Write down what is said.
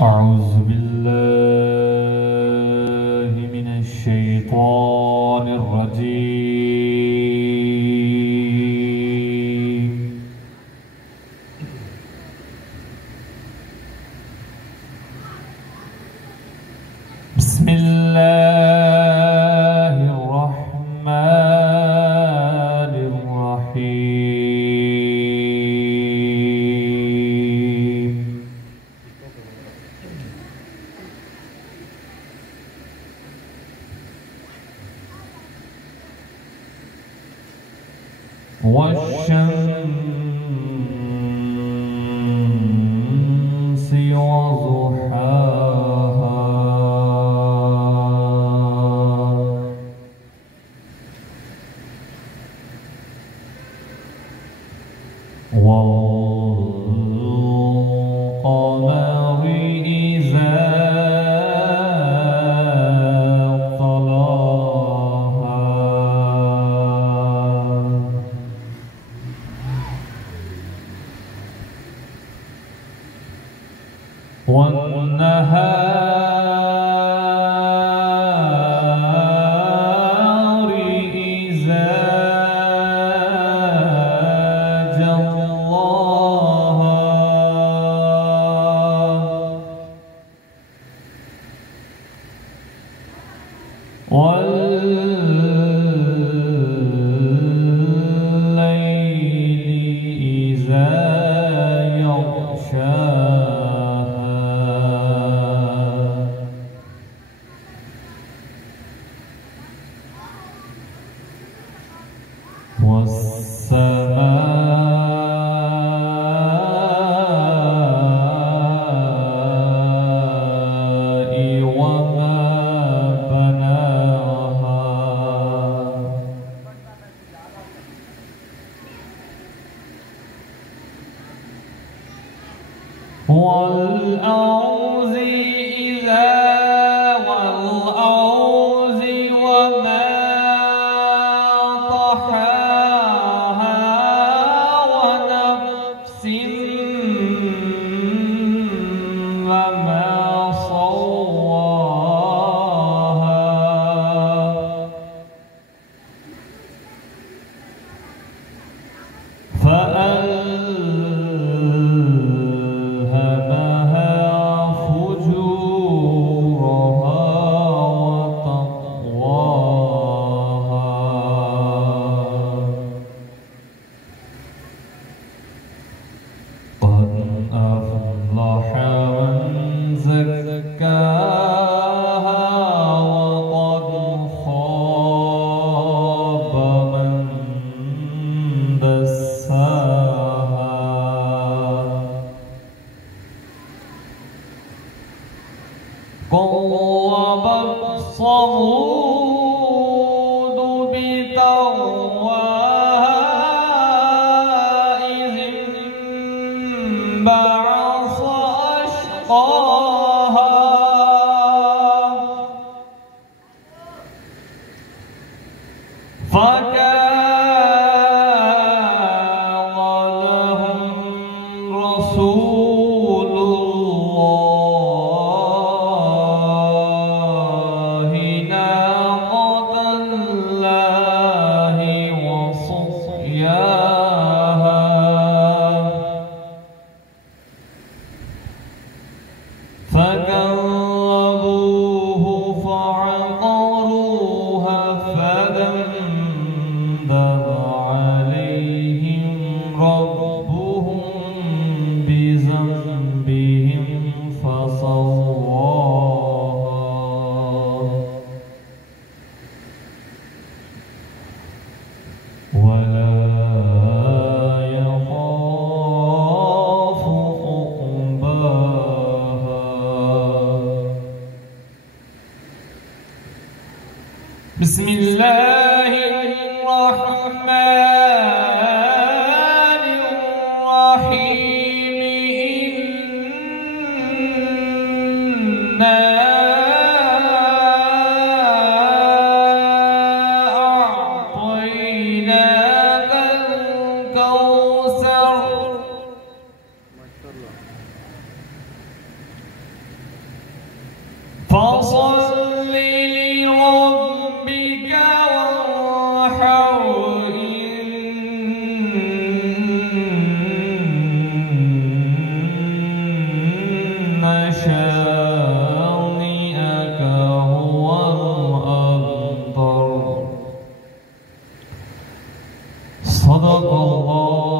أعوذ بالله من الشيطان الرجيم. بسم الله الرحمن الرحيم. والشمس وضحاها والقمر إذا طلاها والنهار إذا جلاها والليل إذا يغشاها والسماء وما بناها والأرض وما طحاها ونفس وما صواها فألهمها فجورها وتقواها قد أفلح من زكاها وقد خاب من دساها كذبت ثمود بطغواها إذ انبعث أشقاها فكان لهم رسول الله ناقة الله وصقياها فكذبوه فعقروها فدمدم عليهم ربهم بذنبهم فسواها ولا يخاف عقباها. بسم الله الرحمن الرحيم. إنا أعطيناك الكوثر فصل لربك وانحر إن شانئك هو الأبتر. صدق الله